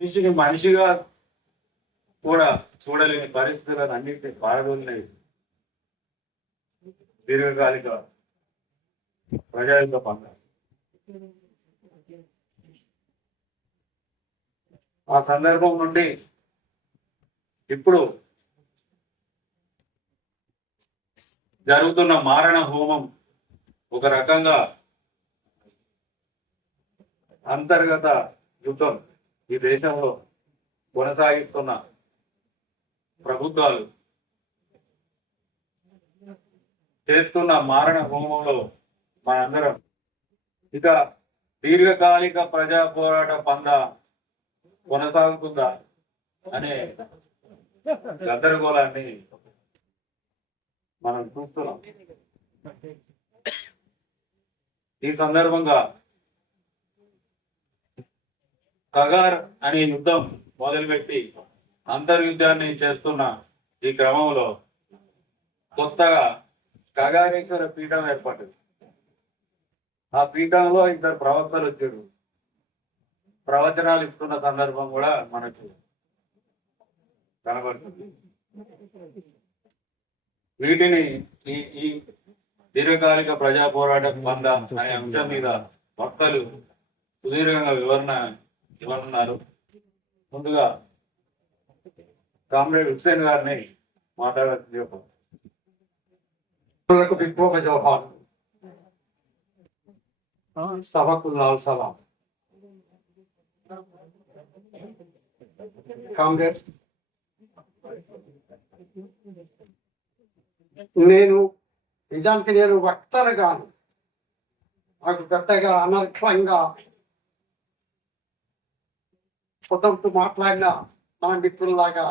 మనిషిని మనిషిగా కూడా చూడలేని పరిస్థితులను అన్నింటినీ పారదోలినాయి దీర్ఘకాలిక ప్రజాయుద్ధ పంట. ఆ సందర్భం నుండి ఇప్పుడు జరుగుతున్న మారణ హోమం ఒక రకంగా అంతర్గత యుద్ధం ఈ దేశంలో కొనసాగిస్తున్న ప్రభుత్వాలు చేస్తున్న మారణ హోమంలో మనందరం ఇక దీర్ఘకాలిక ప్రజా పోరాట పంద కొనసాగుతుందా అనే గందరగోళాన్ని మనం చూస్తున్నాం. ఈ సందర్భంగా కగార్ అనే యుద్ధం మొదలుపెట్టి అంతర్యుద్ధాన్ని చేస్తున్న ఈ క్రమంలో కొత్తగా కగారేశ్వర పీఠం ఏర్పడింది. ఆ పీఠంలో ఇద్దరు ప్రవక్తలు వచ్చారు. ప్రవచనాలు ఇస్తున్న సందర్భం కూడా మనకు కనబడుతుంది. వీటిని ఈ దీర్ఘకాలిక ప్రజా పోరాట బంధ అనే అంశం మీద వక్తలు సుదీర్ఘంగా వివరణ ఇవ్వనున్నారు. ముందుగా కామ్రేడ్ హుస్సేన్ గారిని మాట్లాడాల్సింది. విప్లవ జవహర్ సభకు లాల్ సలాం. కామ్రేడ్, నిజానికి నేను వక్తలుగాను నాకు పెద్దగా అనర్హంగా పొద్దుతూ మాట్లాడిన మన మిత్రుల్లాగా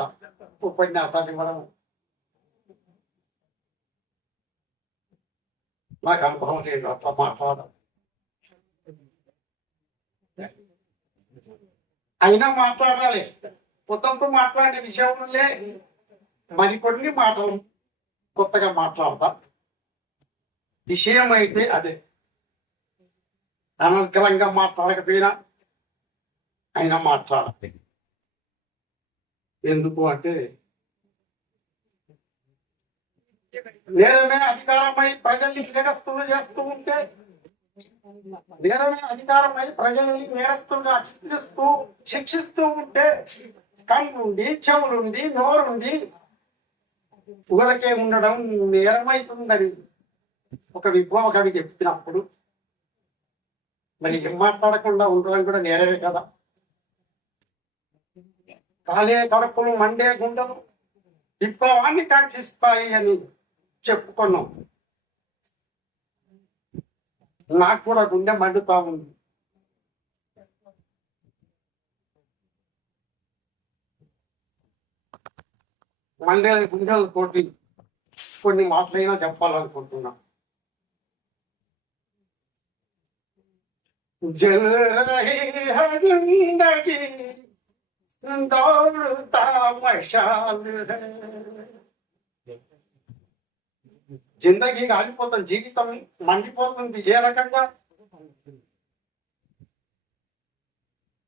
ఉపన్యాసాలు ఇవ్వడం నాకు అనుభవం లేదు. అట్లా మాట్లాడడం అయినా మాట్లాడాలి. పొద్దుతూ మాట్లాడే విషయంలో మరికొన్ని మాటలు కొత్తగా మాట్లాడతా. విషయం అయితే అదే, అనర్గళంగా మాట్లాడకపోయినా అయినా మాట్లాడాలి. ఎందుకు అంటే నేరమే అధికారమై ప్రజల్ని నేరస్తులు చేస్తూ ఉంటే, నేరమే అధికారమై ప్రజల్ని నేరస్తులుగా చిత్రిస్తూ శిక్షిస్తూ ఉంటే కళ్ళుండి చెవులుండి నోరుండి ఊరకే ఉండడం నేరమైతుందని ఒక విప్లవ కవి చెప్పినప్పుడు మరి ఏం మాట్లాడకుండా ఉండడం కూడా నేరమే కదా. కాలే కడుపులు మండే గుండెలు విప్లవాన్ని కాంక్షిస్తాయి అని చెప్పుకున్నాం. నాకు కూడా గుండె మండుతా ఉంది. మండే గుండెలతోటి కొన్ని మాటలైనా చెప్పాలనుకుంటున్నా. జల్ రహీ హై జిందగీ దౌడతా మషాల్ హై. జిందగీ ఆగిపోతుంది, జీవితం మండిపోతుంది. ఏ రకంగా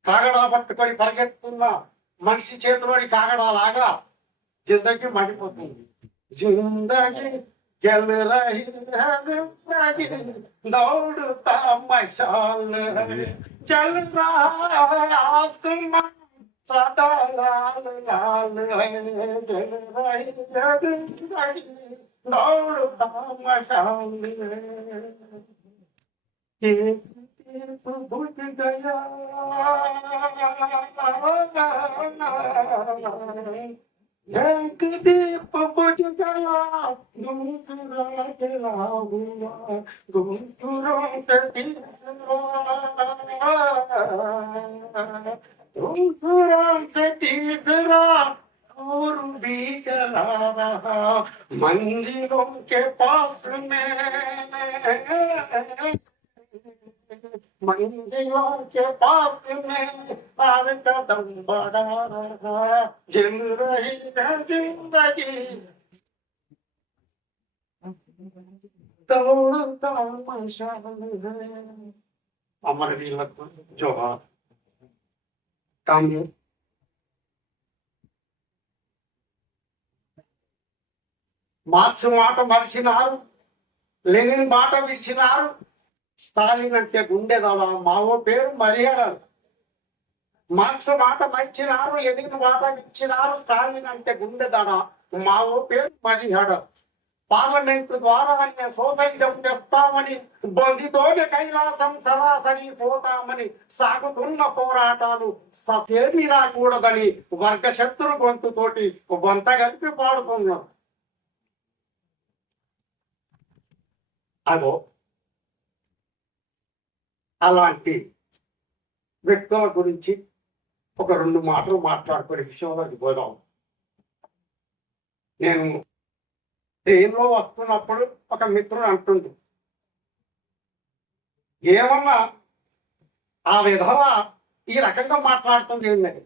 కాగడా పట్టుకొని పరిగెత్తున్న మనిషి చేతిలోని కాగడాలాగా జిందగీ మండిపోతుంది. జిందగీ జల్ రహీ హై జిందగీ దౌడతా మషాల్ హై. చల్ రహా ఆస్మాన్ सदा लाल लाल है. जल रही जिंदगी दौड़ता मशाल है. एक बुझ गया एक दीप बुझ गया दूसरा जला हुआ दूसरों से तीसरा और भी जला रहा मंजिलों के पास में. मंजिलों के पास में हर कदम बढ़ा रहा. जल रही है जिंदगी दौड़ता मशाल है. अमर वीर जोहार. कामरेड, మార్క్స్ మాట మరిచినారు, లెనిన్ బాట విడిచినారు. స్టాలిన్ అంటే గుండెదల, మావో పేరు మరియాడు. మార్క్స్ మాట మరిచినారు, లెనిన్ బాట విడిచినారు. స్టాలిన్ అంటే గుండెదడ, మావో పేరు మరియాడు. పార్లమెంట్ ద్వారా సోషలిజం తెస్తామని, బందితోనే కైలాసం సరాసరి పోతామని సాగుతున్న పోరాటాలు ససేమి రాకూడదని వర్గశత్రు గొంతుతోటి వంత కలిపి పాడుకున్నాం. అదో అలాంటి వ్యక్తుల గురించి ఒక 2 మాటలు మాట్లాడుకునే విషయంలోకి పోదాం. నేను ట్రైన్లో వస్తున్నప్పుడు ఒక మిత్రుడు అంటుంది, ఏమన్నా ఆ విధవ ఈ రకంగా మాట్లాడుతుంది ఏంటని.